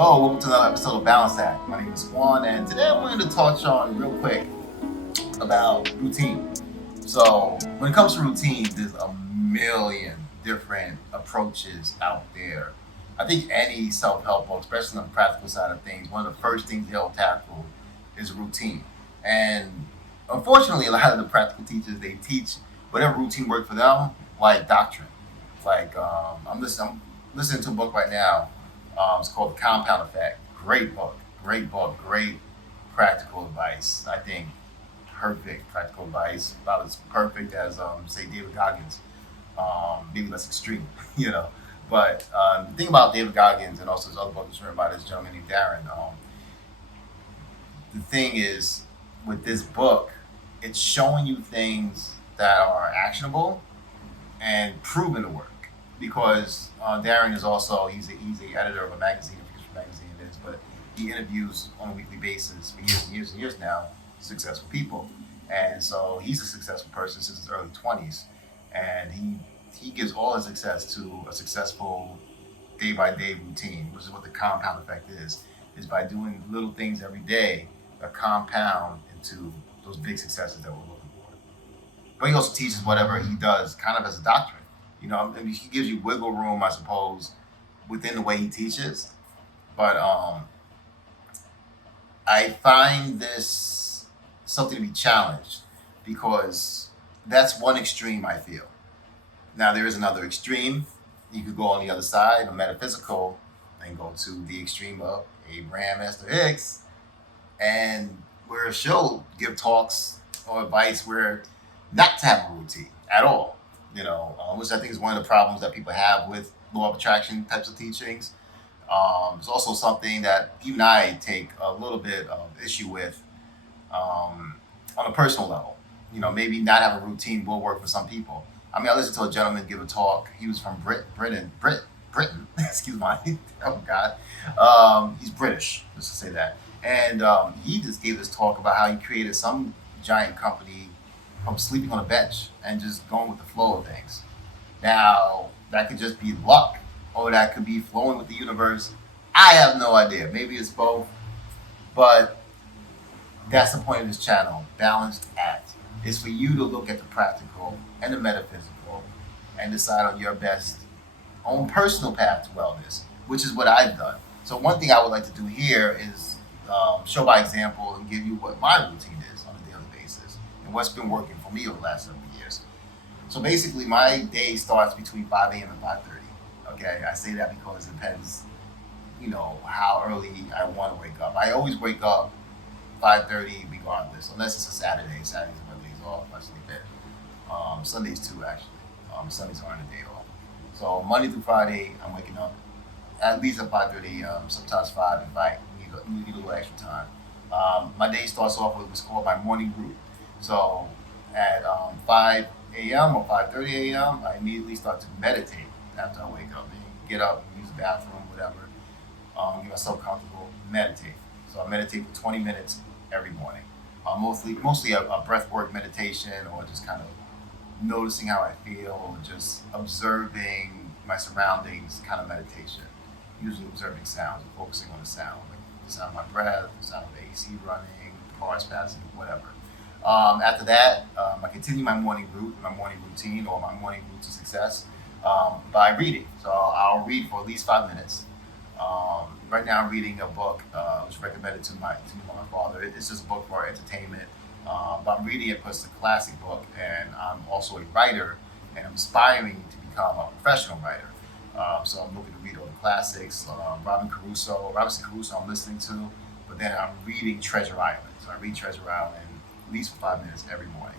Hello, welcome to another episode of Balance Act. My name is Juan, and today I wanted to touch on real quick about routine. So, when it comes to routine, there's a million different approaches out there. I think any self help book, especially on the practical side of things, one of the first things they'll tackle is routine. And unfortunately, a lot of the practical teachers they teach whatever routine worked for them, like doctrine. I'm listening to a book right now. It's called The Compound Effect. Great book, great practical advice. I think perfect practical advice, about as perfect as say David Goggins. Maybe less extreme, you know. But the thing about David Goggins and also his other book was written by this gentleman named Darren. The thing is, with this book, it's showing you things that are actionable and proven to work. Because Darren is also he's the editor of a magazine, I forget which magazine it is, but he interviews on a weekly basis for years and years and years now successful people, and so he's a successful person since his early 20s, and he gives all his success to a successful day by day routine, which is what the compound effect is by doing little things every day that compound into those big successes that we're looking for. But he also teaches whatever he does kind of as a doctrine. I mean, he gives you wiggle room, I suppose, within the way he teaches. But I find this something to be challenged because that's one extreme I feel. Now there is another extreme. You could go on the other side, a metaphysical, and go to the extreme of Abraham Esther Hicks, and where she'll give talks or advice where not to have a routine at all. Which I think is one of the problems that people have with law of attraction types of teachings. It's also something that even I take a little bit of issue with on a personal level. Maybe not have a routine will work for some people. I mean, I listened to a gentleman give a talk. He was from Britain. Excuse me. Oh God. He's British, just to say that. And he just gave this talk about how he created some giant company from sleeping on a bench and just going with the flow of things. Now, that could just be luck, or that could be flowing with the universe. I have no idea. Maybe it's both, but that's the point of this channel. Balanced Act is for you to look at the practical and the metaphysical and decide on your best own personal path to wellness, which is what I've done. So one thing I would like to do here is show by example and give you what my routine is on a daily basis and what's been working for me over the last several years. So basically, my day starts between 5 a.m. and 5:30. Okay, I say that because it depends, how early I want to wake up. I always wake up 5:30 regardless, unless it's a Saturday. Saturdays are my days off. I sleep in. Sundays too, actually. Sundays aren't a day off. So Monday through Friday, I'm waking up at least at 5:30 a.m. Sometimes 5 if I need a little extra time. My day starts off with what's called my morning route. So at 5 a.m. or 5:30 a.m., I immediately start to meditate after I wake up. And get up, use the bathroom, whatever, get myself comfortable, meditate. So I meditate for 20 minutes every morning. Mostly a breath work meditation, or just kind of noticing how I feel, or just observing my surroundings kind of meditation. Usually observing sounds and focusing on the sound, like the sound of my breath, the sound of the AC running, cars passing, whatever. After that, I continue my morning routine, or my morning route to success by reading. So I'll read for at least 5 minutes. Right now, I'm reading a book which was recommended to my father. It's just a book for entertainment, but I'm reading it because it's a classic book, and I'm also a writer, and I'm aspiring to become a professional writer. So I'm looking to read all the classics. Robinson Crusoe, I'm listening to, but then I'm reading Treasure Island. So I read Treasure Island at least for 5 minutes every morning.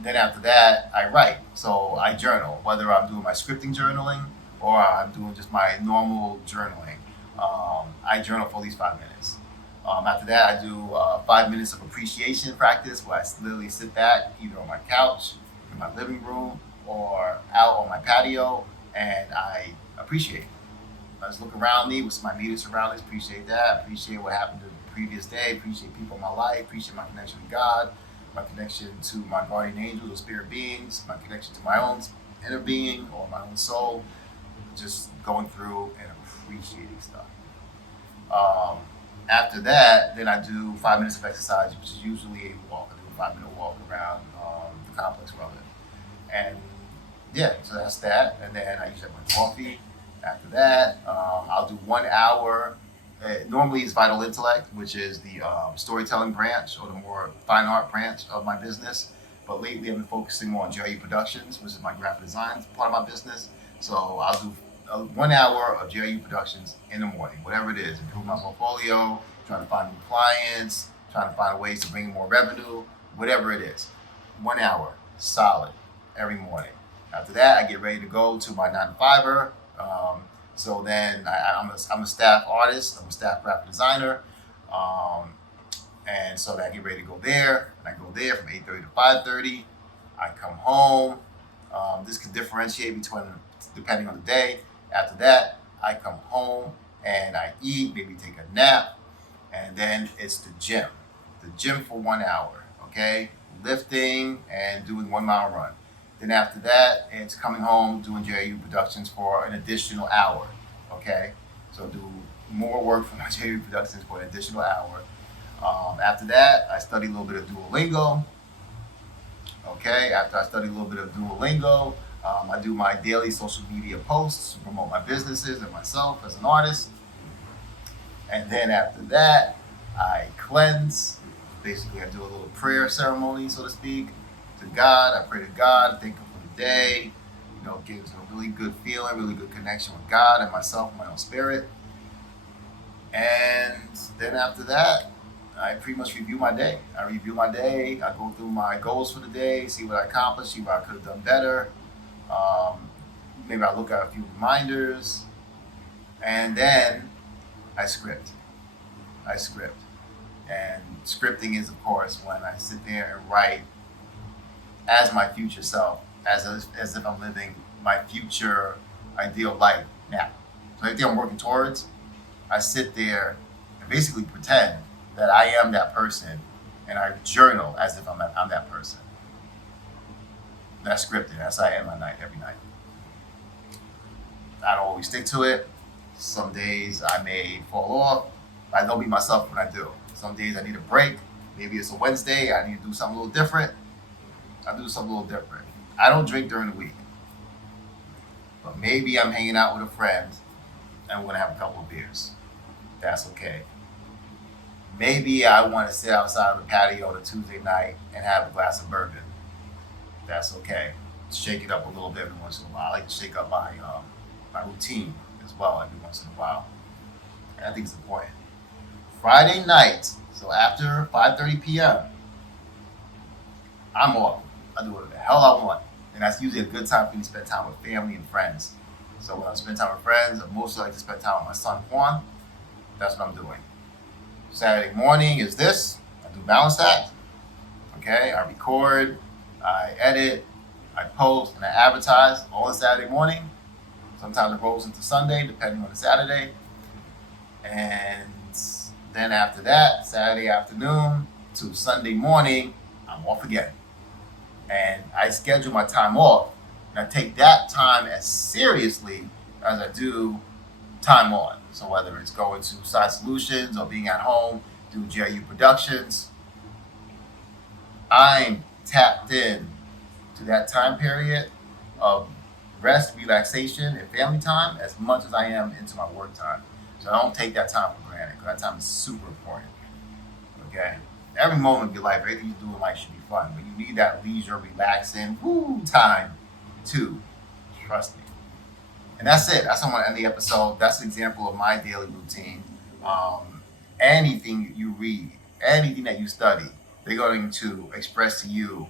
Then after that, I write. So I journal, whether I'm doing my scripting journaling or I'm doing just my normal journaling. I journal for at least 5 minutes. After that, I do 5 minutes of appreciation practice where I literally sit back either on my couch, in my living room, or out on my patio, and I appreciate. I just look around me with my immediate surroundings, appreciate that, appreciate what happened the previous day, appreciate people in my life, appreciate my connection to God, my connection to my guardian angels or spirit beings, my connection to my own inner being or my own soul. just going through and appreciating stuff. Um, After that, then I do 5 minutes of exercise, which is usually a walk. I do a 5 minute walk around the complex where I live. And yeah, so that's that. And then I usually have my coffee. After that, I'll do 1 hour. Normally it's Vital Intellect, which is the storytelling branch or the more fine art branch of my business. But lately I've been focusing more on GRU Productions, which is my graphic design part of my business. So I'll do 1 hour of GRU Productions in the morning, whatever it is, improve my portfolio, trying to find new clients, trying to find ways to bring in more revenue, whatever it is. 1 hour, solid, every morning. After that, I get ready to go to my 9 to 5er. So then I'm a staff artist, I'm a staff graphic designer. And so I get ready to go there, and I go there from 8:30 to 5:30. I come home. This can differentiate between depending on the day. After that, I come home and I eat, maybe take a nap, and then it's the gym. The gym for 1 hour, okay? Lifting and doing 1 mile run. Then after that, it's coming home, doing GRU Productions for an additional hour, okay? So do more work for my GRU Productions for an additional hour. After that, I study a little bit of Duolingo. Okay, after I study a little bit of Duolingo, I do my daily social media posts to promote my businesses and myself as an artist. And then after that, I cleanse. Basically, I do a little prayer ceremony, so to speak, to God. I pray to God, thank Him for the day. You know, it gives a really good feeling, really good connection with God and myself, my own spirit. And then after that, I pretty much review my day. I go through my goals for the day, see what I accomplished, see what I could have done better. Maybe I look at a few reminders, and then I script. And scripting is, of course, when I sit there and write as my future self, as if I'm living my future ideal life now. So everything I'm working towards, I sit there and basically pretend that I am that person, and I journal as if I'm that person. That's scripted. That's how I end my night every night. I don't always stick to it. Some days I may fall off. I don't be myself when I do. Some days I need a break. Maybe it's a Wednesday. I need to do something a little different. I do something a little different. I don't drink during the week. But maybe I'm hanging out with a friend and we're going to have a couple of beers. That's okay. Maybe I want to sit outside of the patio on a Tuesday night and have a glass of bourbon. That's okay. Shake it up a little bit every once in a while. I like to shake up my routine as well every once in a while. And I think it's important. Friday night, so after 5:30 p.m., I'm off. I do whatever the hell I want. And that's usually a good time for me to spend time with family and friends. So when I spend time with friends, I mostly like to spend time with my son, Juan. That's what I'm doing. Saturday morning is this. I do balancedact. Okay, I record, I edit, I post, and I advertise all on Saturday morning. Sometimes it rolls into Sunday, depending on the Saturday. And then after that, Saturday afternoon to Sunday morning, I'm off again. And I schedule my time off, and I take that time as seriously as I do time on. So whether it's going to Side Solutions or being at home, doing GRU Productions, I'm tapped in to that time period of rest, relaxation, and family time as much as I am into my work time. So I don't take that time for granted, because that time is super important. Okay? Every moment of your life, everything you do in life should be fun, but you need that leisure, relaxing, time too. Trust me. And that's it. That's how I'm going to end the episode. That's an example of my daily routine. Anything you read, anything that you study, they're going to express to you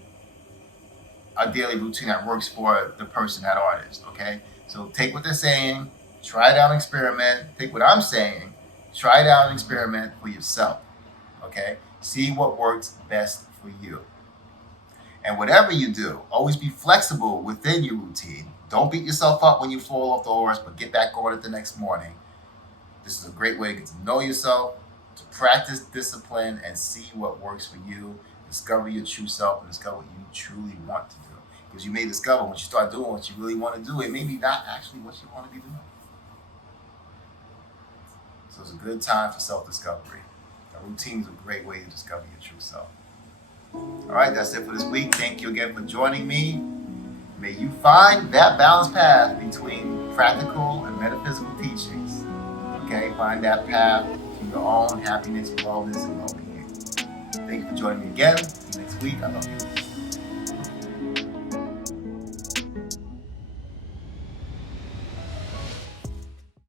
a daily routine that works for the person, that artist, okay? So take what they're saying, try it out and experiment. Take what I'm saying, try it out and experiment for yourself, okay? See what works best for you. And whatever you do, always be flexible within your routine. Don't beat yourself up when you fall off the horse, but get back on it the next morning. This is a great way to get to know yourself, to practice discipline, and see what works for you. Discover your true self and discover what you truly want to do. Because you may discover once you start doing what you really want to do, it may be not actually what you want to be doing. So it's a good time for self-discovery. A routine is a great way to discover your true self. All right, that's it for this week. Thank you again for joining me. May you find that balanced path between practical and metaphysical teachings. Okay, find that path to your own happiness, wellness, and well-being. Thank you for joining me again. See you next week. I love you.